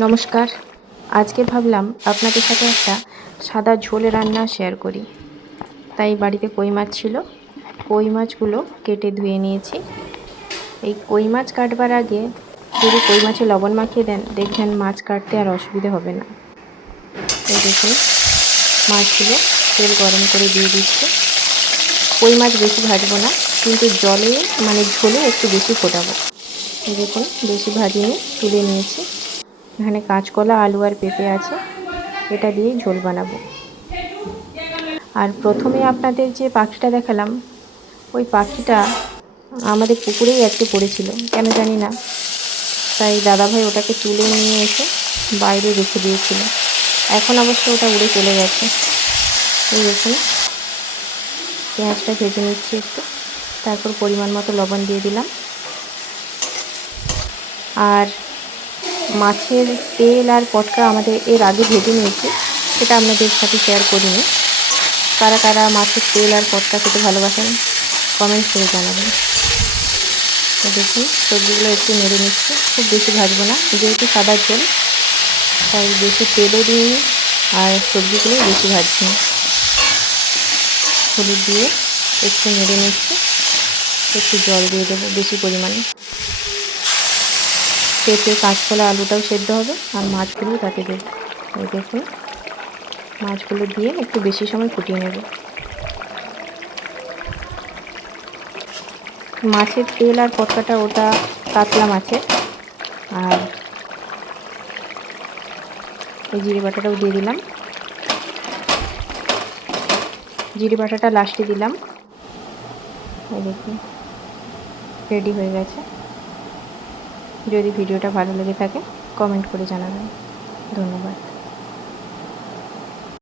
নমস্কার। আজকে ভাবলাম আপনাদের সাথে একটা সাদা ঝোল রান্না শেয়ার করি। তাই বাড়িতে কই মাছ ছিল, কই মাছগুলো কেটে ধুয়ে নিয়েছি। এই কই মাছ কাটবার আগে যদি কই মাছে লবণ মাখিয়ে দেন, দেখবেন মাছ কাটতে আর অসুবিধে হবে না। এই দেখুন, মাছগুলো তেল গরম করে দিয়ে দিচ্ছে। কই মাছ বেশি ভাজবো না, কিন্তু জলে ঝোলে একটু বেশি ফোটাবো। এই দেখুন, বেশি ভাজিনি, তুলে নিয়েছি। এখানে কাঁচকলা, আলু আর পেঁপে আছে, এটা দিয়েই ঝোল বানাবো। আর প্রথমে আপনাদের যে পাখিটা দেখালাম, ওই পাখিটা আমাদের পুকুরেই আজকে পড়েছিল, কেন জানি না। তাই দাদাভাই ওটাকে তুলে নিয়ে এসে বাইরে রেখে দিয়েছিল। এখন অবশ্য ওটা উড়ে চলে গেছে। এই দেখুন, পেঁয়াজটা ভেজে নিচ্ছি একটু, তারপর পরিমাণ মতো লবণ দিয়ে দিলাম। আর মাছের তেল আর পটকা আমাদের এর আগে ভেজে নিয়েছি, সেটা আপনাদের সাথে শেয়ার করিনি। কারা কারা মাছের তেল আর পটকা খেতে ভালোবাসেন কমেন্ট করে জানাবেন। তো দেখুন, সবজিগুলো একটু নেড়ে নিচ্ছি, খুব বেশি ভাজবো না, যেহেতু সাদা ঝোল তাই বেশি তেলও দিইনি আর সবজিগুলো বেশি ভাজছি না। হলুদ দিয়ে একটু নেড়ে নিচ্ছি, একটু জল দিয়ে দেবো বেশি পরিমাণে। পেঁপে, কাঁচকলা, আলুটাও সেদ্ধ হবে আর মাছগুলো তাতে দেবো। এই দেখুন, মাছগুলো দিয়ে একটু বেশি সময় ফুটিয়ে নেব। মাছের তেল আর পটকাটা ওটা কাতলা মাছের। আর এই জিরে বাটাটাও দিয়ে দিলাম, জিরে বাটাটা লাস্টে দিলাম। এই দেখুন, রেডি হয়ে গেছে। যদি ভিডিওটা ভালো লেগে থাকে কমেন্ট করে জানাবেন। ধন্যবাদ।